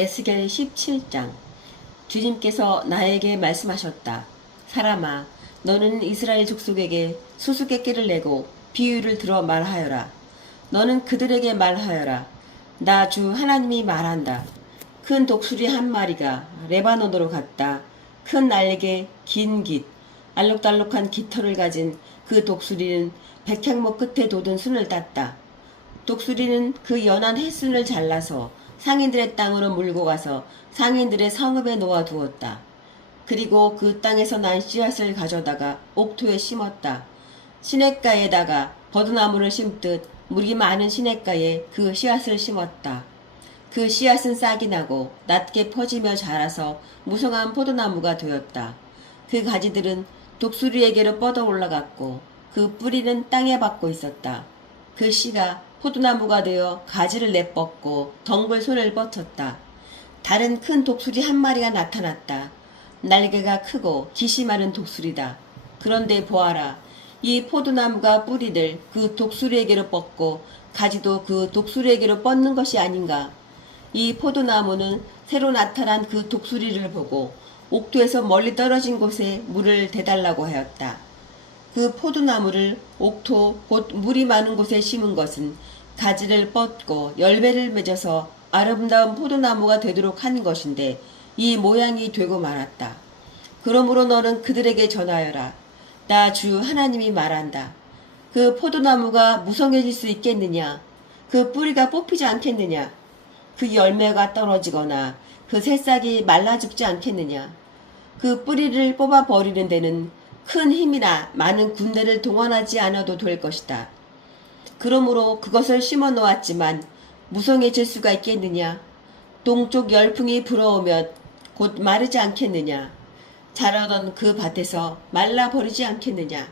에스겔 17장. 주님께서 나에게 말씀하셨다. 사람아, 너는 이스라엘 족속에게 수수께끼를 내고 비유를 들어 말하여라. 너는 그들에게 말하여라. 나 주 하나님이 말한다. 큰 독수리 한 마리가 레바논으로 갔다. 큰 날개, 긴 깃, 알록달록한 깃털을 가진 그 독수리는 백향목 끝에 돋은 순을 땄다. 독수리는 그 연한 햇순을 잘라서 상인들의 땅으로 몰고 가서 상인들의 성읍에 놓아두었다. 그리고 그 땅에서 난 씨앗을 가져다가 옥토에 심었다. 시냇가에다가 버드나무를 심듯 물이 많은 시냇가에 그 씨앗을 심었다. 그 씨앗은 싹이 나고 낮게 퍼지며 자라서 무성한 포도나무가 되었다. 그 가지들은 독수리에게로 뻗어 올라갔고 그 뿌리는 땅에 박고 있었다. 그 씨가 포도나무가 되어 가지를 내뻗고 덩굴 손을 뻗쳤다. 다른 큰 독수리 한 마리가 나타났다. 날개가 크고 깃이 마른 독수리다. 그런데 보아라. 이 포도나무가 뿌리를 그 독수리에게로 뻗고 가지도 그 독수리에게로 뻗는 것이 아닌가. 이 포도나무는 새로 나타난 그 독수리를 보고 옥토에서 멀리 떨어진 곳에 물을 대달라고 하였다. 그 포도나무를 옥토 곧 물이 많은 곳에 심은 것은 가지를 뻗고 열매를 맺어서 아름다운 포도나무가 되도록 한 것인데 이 모양이 되고 말았다. 그러므로 너는 그들에게 전하여라. 나 주 하나님이 말한다. 그 포도나무가 무성해질 수 있겠느냐? 그 뿌리가 뽑히지 않겠느냐? 그 열매가 떨어지거나 그 새싹이 말라 죽지 않겠느냐? 그 뿌리를 뽑아 버리는 데는 큰 힘이나 많은 군대를 동원하지 않아도 될 것이다. 그러므로 그것을 심어 놓았지만 무성해질 수가 있겠느냐? 동쪽 열풍이 불어오면 곧 마르지 않겠느냐? 자라던 그 밭에서 말라버리지 않겠느냐?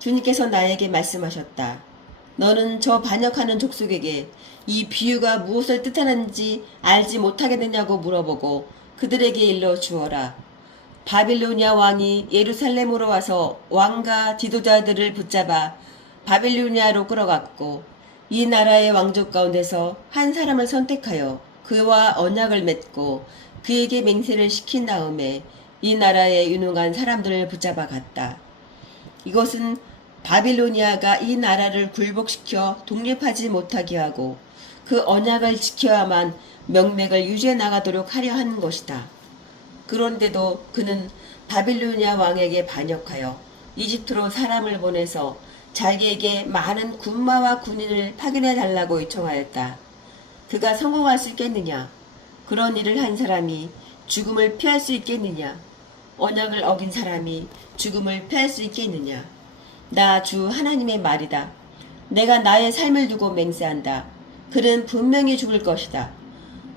주님께서 나에게 말씀하셨다. 너는 저 반역하는 족속에게 이 비유가 무엇을 뜻하는지 알지 못하겠느냐고 물어보고 그들에게 일러 주어라. 바빌로니아 왕이 예루살렘으로 와서 왕과 지도자들을 붙잡아 바빌로니아로 끌어갔고 이 나라의 왕족 가운데서 한 사람을 선택하여 그와 언약을 맺고 그에게 맹세를 시킨 다음에 이 나라의 유능한 사람들을 붙잡아 갔다. 이것은 바빌로니아가 이 나라를 굴복시켜 독립하지 못하게 하고 그 언약을 지켜야만 명맥을 유지해 나가도록 하려 하는 것이다. 그런데도 그는 바빌로니아 왕에게 반역하여 이집트로 사람을 보내서 자기에게 많은 군마와 군인을 파견해 달라고 요청하였다. 그가 성공할 수 있겠느냐? 그런 일을 한 사람이 죽음을 피할 수 있겠느냐? 언약을 어긴 사람이 죽음을 피할 수 있겠느냐? 나 주 하나님의 말이다. 내가 나의 삶을 두고 맹세한다. 그는 분명히 죽을 것이다.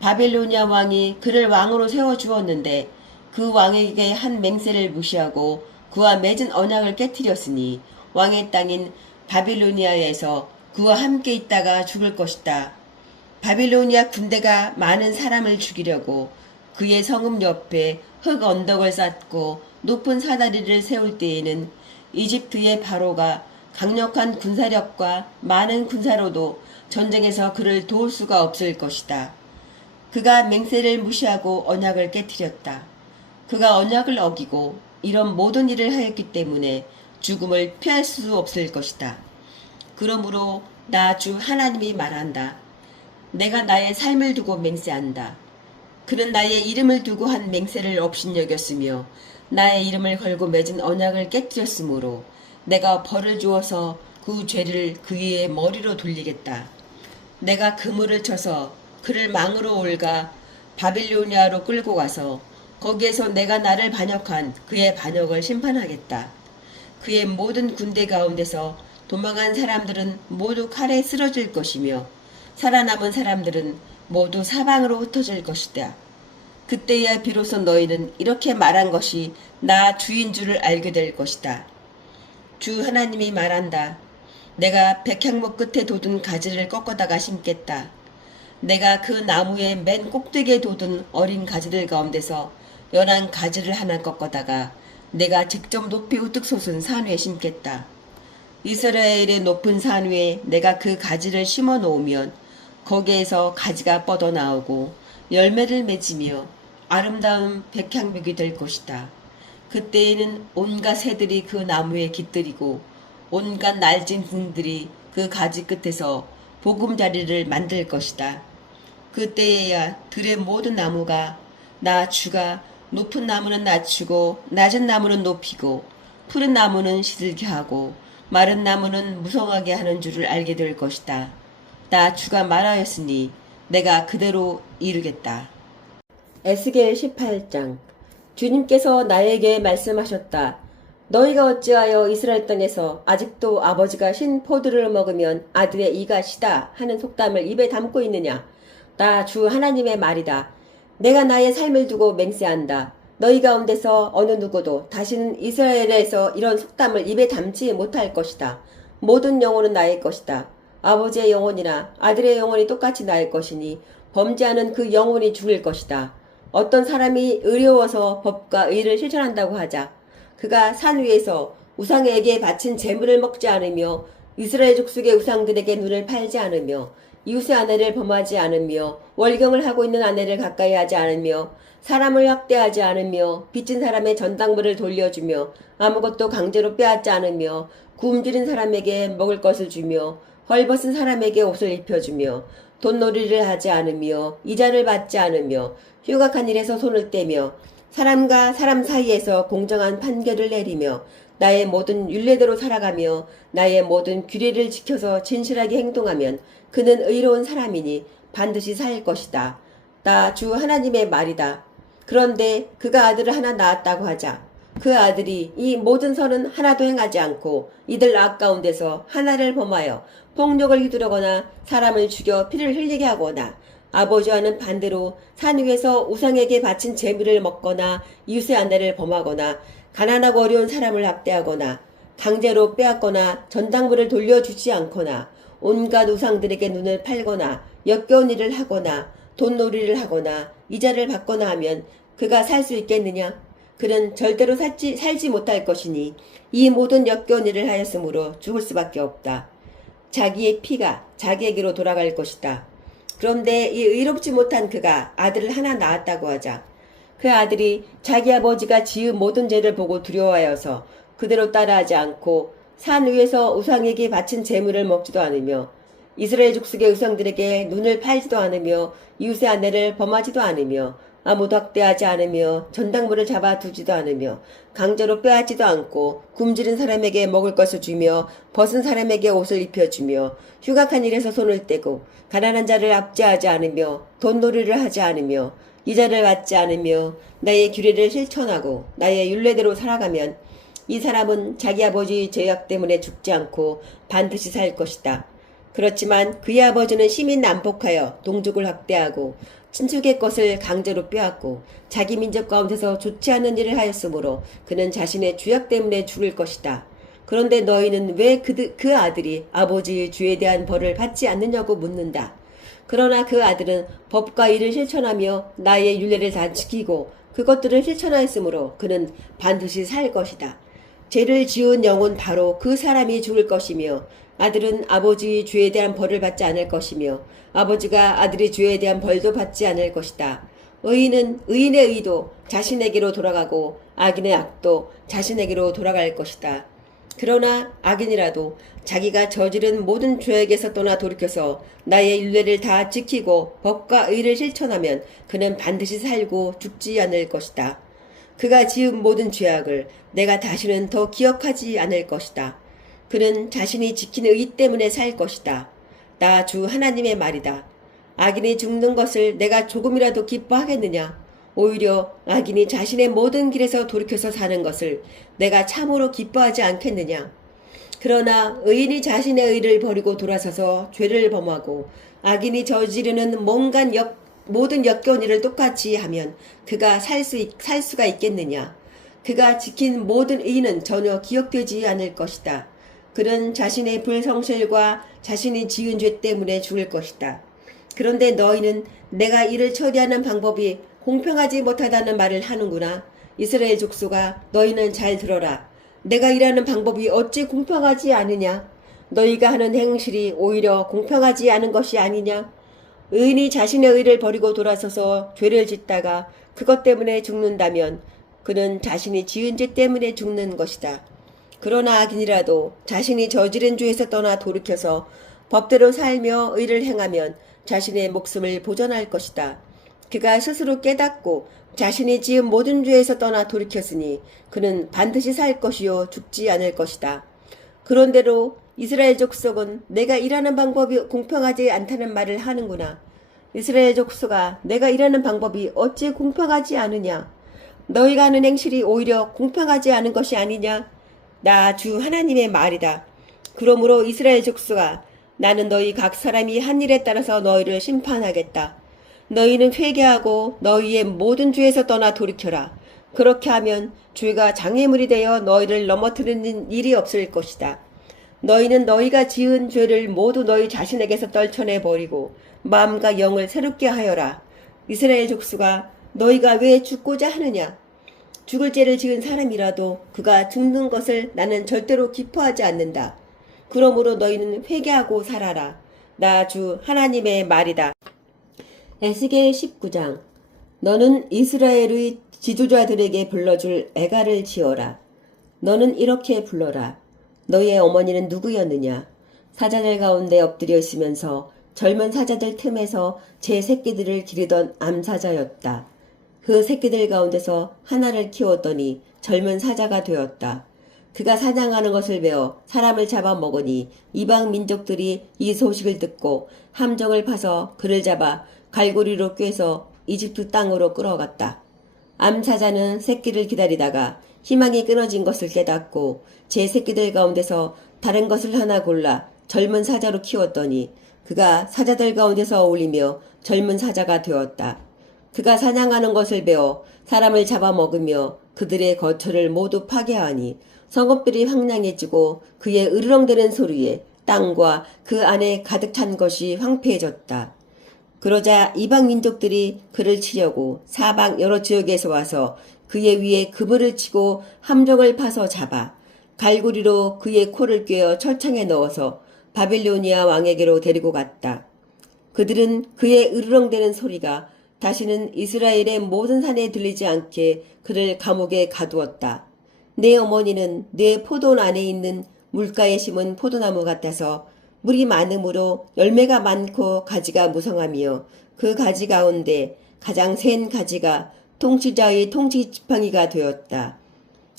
바빌로니아 왕이 그를 왕으로 세워주었는데 그 왕에게 한 맹세를 무시하고 그와 맺은 언약을 깨뜨렸으니 왕의 땅인 바빌로니아에서 그와 함께 있다가 죽을 것이다. 바빌로니아 군대가 많은 사람을 죽이려고 그의 성읍 옆에 흙 언덕을 쌓고 높은 사다리를 세울 때에는 이집트의 바로가 강력한 군사력과 많은 군사로도 전쟁에서 그를 도울 수가 없을 것이다. 그가 맹세를 무시하고 언약을 깨뜨렸다. 그가 언약을 어기고 이런 모든 일을 하였기 때문에 죽음을 피할 수 없을 것이다. 그러므로 나 주 하나님이 말한다. 내가 나의 삶을 두고 맹세한다. 그는 나의 이름을 두고 한 맹세를 업신여겼으며 나의 이름을 걸고 맺은 언약을 깨뜨렸으므로 내가 벌을 주어서 그 죄를 그의 머리로 돌리겠다. 내가 그물을 쳐서 그를 망으로 올가 바빌로니아로 끌고 가서 거기에서 내가 나를 반역한 그의 반역을 심판하겠다. 그의 모든 군대 가운데서 도망한 사람들은 모두 칼에 쓰러질 것이며 살아남은 사람들은 모두 사방으로 흩어질 것이다. 그때야 비로소 너희는 이렇게 말한 것이 나 주인 줄을 알게 될 것이다. 주 하나님이 말한다. 내가 백향목 끝에 돋은 가지를 꺾어다가 심겠다. 내가 그 나무의 맨 꼭대기에 돋은 어린 가지들 가운데서 연한 가지를 하나 꺾어다가 내가 직접 높이 우뚝 솟은 산 위에 심겠다. 이스라엘의 높은 산 위에 내가 그 가지를 심어 놓으면 거기에서 가지가 뻗어나오고 열매를 맺으며 아름다운 백향목이 될 것이다. 그때에는 온갖 새들이 그 나무에 깃들이고 온갖 날진 붕들이 그 가지 끝에서 보금자리를 만들 것이다. 그때에야 들의 모든 나무가 나 주가 높은 나무는 낮추고 낮은 나무는 높이고 푸른 나무는 시들게 하고 마른 나무는 무성하게 하는 줄을 알게 될 것이다. 나 주가 말하였으니 내가 그대로 이루겠다. 에스겔 18장. 주님께서 나에게 말씀하셨다. 너희가 어찌하여 이스라엘 땅에서 아직도 아버지가 신 포도를 먹으면 아들의 이가 시다 하는 속담을 입에 담고 있느냐. 나 주 하나님의 말이다. 내가 나의 삶을 두고 맹세한다. 너희 가운데서 어느 누구도 다시는 이스라엘에서 이런 속담을 입에 담지 못할 것이다. 모든 영혼은 나의 것이다. 아버지의 영혼이나 아들의 영혼이 똑같이 나의 것이니 범죄하는 그 영혼이 죽을 것이다. 어떤 사람이 의로워서 법과 의를 실천한다고 하자. 그가 산 위에서 우상에게 바친 재물을 먹지 않으며 이스라엘 족속의 우상들에게 눈을 팔지 않으며 이웃의 아내를 범하지 않으며 월경을 하고 있는 아내를 가까이 하지 않으며 사람을 학대하지 않으며 빚진 사람의 전당물을 돌려주며 아무것도 강제로 빼앗지 않으며 굶주린 사람에게 먹을 것을 주며 헐벗은 사람에게 옷을 입혀주며 돈놀이를 하지 않으며 이자를 받지 않으며 흉악한 일에서 손을 떼며 사람과 사람 사이에서 공정한 판결을 내리며 나의 모든 율례대로 살아가며 나의 모든 규례를 지켜서 진실하게 행동하면 그는 의로운 사람이니 반드시 살 것이다. 나 주 하나님의 말이다. 그런데 그가 아들을 하나 낳았다고 하자. 그 아들이 이 모든 선은 하나도 행하지 않고 이들 악 가운데서 하나를 범하여 폭력을 휘두르거나 사람을 죽여 피를 흘리게 하거나 아버지와는 반대로 산 위에서 우상에게 바친 재물을 먹거나 이웃의 아내를 범하거나 가난하고 어려운 사람을 학대하거나 강제로 빼앗거나 전당물을 돌려주지 않거나 온갖 우상들에게 눈을 팔거나 역겨운 일을 하거나 돈놀이를 하거나 이자를 받거나 하면 그가 살 수 있겠느냐? 그는 절대로 살지 못할 것이니 이 모든 역겨운 일을 하였으므로 죽을 수밖에 없다. 자기의 피가 자기에게로 돌아갈 것이다. 그런데 이 의롭지 못한 그가 아들을 하나 낳았다고 하자. 그 아들이 자기 아버지가 지은 모든 죄를 보고 두려워하여서 그대로 따라하지 않고 산 위에서 우상에게 바친 재물을 먹지도 않으며 이스라엘 족속의 우상들에게 눈을 팔지도 않으며 이웃의 아내를 범하지도 않으며 아무도 학대하지 않으며 전당물을 잡아두지도 않으며 강제로 빼앗지도 않고 굶주린 사람에게 먹을 것을 주며 벗은 사람에게 옷을 입혀주며 흉악한 일에서 손을 떼고 가난한 자를 압제하지 않으며 돈놀이를 하지 않으며 이자를 받지 않으며 나의 규례를 실천하고 나의 율례대로 살아가면 이 사람은 자기 아버지의 죄악 때문에 죽지 않고 반드시 살 것이다. 그렇지만 그의 아버지는 심히 난폭하여 동족을 학대하고 친척의 것을 강제로 빼앗고 자기 민족 가운데서 좋지 않은 일을 하였으므로 그는 자신의 죄악 때문에 죽을 것이다. 그런데 너희는 왜 그 아들이 아버지의 죄에 대한 벌을 받지 않느냐고 묻는다. 그러나 그 아들은 법과 의를 실천하며 나의 율례를 다 지키고 그것들을 실천하였으므로 그는 반드시 살 것이다. 죄를 지은 영은 바로 그 사람이 죽을 것이며 아들은 아버지의 죄에 대한 벌을 받지 않을 것이며 아버지가 아들의 죄에 대한 벌도 받지 않을 것이다. 의인의 의도 자신에게로 돌아가고 악인의 악도 자신에게로 돌아갈 것이다. 그러나 악인이라도 자기가 저지른 모든 죄에게서 떠나 돌이켜서 나의 율례를 다 지키고 법과 의를 실천하면 그는 반드시 살고 죽지 않을 것이다. 그가 지은 모든 죄악을 내가 다시는 더 기억하지 않을 것이다. 그는 자신이 지킨 의 때문에 살 것이다. 나 주 하나님의 말이다. 악인이 죽는 것을 내가 조금이라도 기뻐하겠느냐? 오히려 악인이 자신의 모든 길에서 돌이켜서 사는 것을 내가 참으로 기뻐하지 않겠느냐? 그러나 의인이 자신의 의를 버리고 돌아서서 죄를 범하고 악인이 저지르는 모든 역겨운 일을 똑같이 하면 그가 살 수가 있겠느냐? 그가 지킨 모든 의는 전혀 기억되지 않을 것이다. 그는 자신의 불성실과 자신이 지은 죄 때문에 죽을 것이다. 그런데 너희는 내가 이를 처리하는 방법이 공평하지 못하다는 말을 하는구나. 이스라엘 족속아, 너희는 잘 들어라. 내가 일하는 방법이 어찌 공평하지 않으냐? 너희가 하는 행실이 오히려 공평하지 않은 것이 아니냐? 의인이 자신의 의를 버리고 돌아서서 죄를 짓다가 그것 때문에 죽는다면 그는 자신이 지은 죄 때문에 죽는 것이다. 그러나 악인이라도 자신이 저지른 죄에서 떠나 돌이켜서 법대로 살며 의를 행하면 자신의 목숨을 보전할 것이다. 그가 스스로 깨닫고 자신이 지은 모든 죄에서 떠나 돌이켰으니 그는 반드시 살 것이요 죽지 않을 것이다. 그런대로 이스라엘 족속은 내가 일하는 방법이 공평하지 않다는 말을 하는구나. 이스라엘 족속아, 내가 일하는 방법이 어찌 공평하지 않으냐? 너희가 하는 행실이 오히려 공평하지 않은 것이 아니냐? 나 주 하나님의 말이다. 그러므로 이스라엘 족속아, 나는 너희 각 사람이 한 일에 따라서 너희를 심판하겠다. 너희는 회개하고 너희의 모든 죄에서 떠나 돌이켜라. 그렇게 하면 죄가 장애물이 되어 너희를 넘어뜨리는 일이 없을 것이다. 너희는 너희가 지은 죄를 모두 너희 자신에게서 떨쳐내버리고 마음과 영을 새롭게 하여라. 이스라엘 족수가 너희가 왜 죽고자 하느냐? 죽을 죄를 지은 사람이라도 그가 죽는 것을 나는 절대로 기뻐하지 않는다. 그러므로 너희는 회개하고 살아라. 나 주 하나님의 말이다. 에스겔 19장. 너는 이스라엘의 지도자들에게 불러줄 애가를 지어라. 너는 이렇게 불러라. 너희의 어머니는 누구였느냐? 사자들 가운데 엎드려 있으면서 젊은 사자들 틈에서 제 새끼들을 기르던 암사자였다. 그 새끼들 가운데서 하나를 키웠더니 젊은 사자가 되었다. 그가 사냥하는 것을 배워 사람을 잡아먹으니 이방 민족들이 이 소식을 듣고 함정을 파서 그를 잡아 갈고리로 꿰서 이집트 땅으로 끌어갔다. 암사자는 새끼를 기다리다가 희망이 끊어진 것을 깨닫고 제 새끼들 가운데서 다른 것을 하나 골라 젊은 사자로 키웠더니 그가 사자들 가운데서 어울리며 젊은 사자가 되었다. 그가 사냥하는 것을 배워 사람을 잡아먹으며 그들의 거처를 모두 파괴하니 성읍들이 황량해지고 그의 으르렁대는 소리에 땅과 그 안에 가득 찬 것이 황폐해졌다. 그러자 이방 민족들이 그를 치려고 사방 여러 지역에서 와서 그의 위에 그물을 치고 함정을 파서 잡아 갈고리로 그의 코를 꿰어 철창에 넣어서 바빌로니아 왕에게로 데리고 갔다. 그들은 그의 으르렁대는 소리가 다시는 이스라엘의 모든 산에 들리지 않게 그를 감옥에 가두었다. 내 어머니는 내 포도원 안에 있는 물가에 심은 포도나무 같아서 물이 많으므로 열매가 많고 가지가 무성하며 그 가지 가운데 가장 센 가지가 통치자의 통치지팡이가 되었다.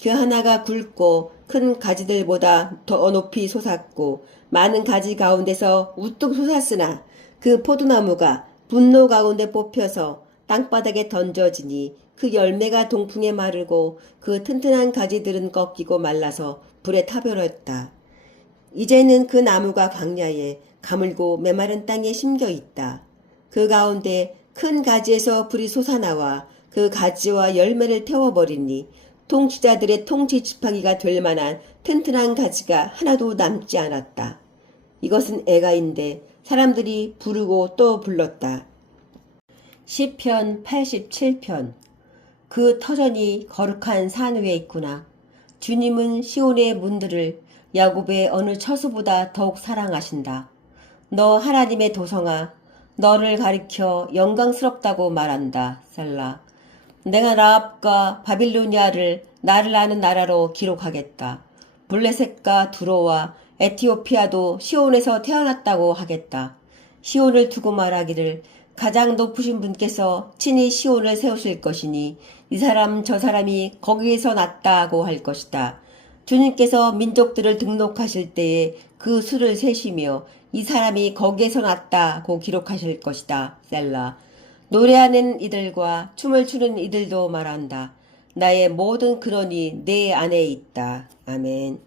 그 하나가 굵고 큰 가지들보다 더 높이 솟았고 많은 가지 가운데서 우뚝 솟았으나 그 포도나무가 분노 가운데 뽑혀서 땅바닥에 던져지니 그 열매가 동풍에 마르고 그 튼튼한 가지들은 꺾이고 말라서 불에 타버렸다. 이제는 그 나무가 광야에 가물고 메마른 땅에 심겨 있다. 그 가운데 큰 가지에서 불이 솟아나와 그 가지와 열매를 태워버리니 통치자들의 통치 지팡이가 될 만한 튼튼한 가지가 하나도 남지 않았다. 이것은 애가인데 사람들이 부르고 또 불렀다. 시편 87편. 그 터전이 거룩한 산 위에 있구나. 주님은 시온의 문들을 야곱의 어느 처소보다 더욱 사랑하신다. 너 하나님의 도성아, 너를 가리켜 영광스럽다고 말한다. 셀라. 내가 라합과 바빌로니아를 나를 아는 나라로 기록하겠다. 블레셋과 두로와 에티오피아도 시온에서 태어났다고 하겠다. 시온을 두고 말하기를 가장 높으신 분께서 친히 시온을 세우실 것이니 이 사람 저 사람이 거기에서 났다고 할 것이다. 주님께서 민족들을 등록하실 때에 그 수를 세시며 이 사람이 거기에서 났다고 기록하실 것이다. 셀라. 노래하는 이들과 춤을 추는 이들도 말한다. 나의 모든 근원이 내 안에 있다. 아멘.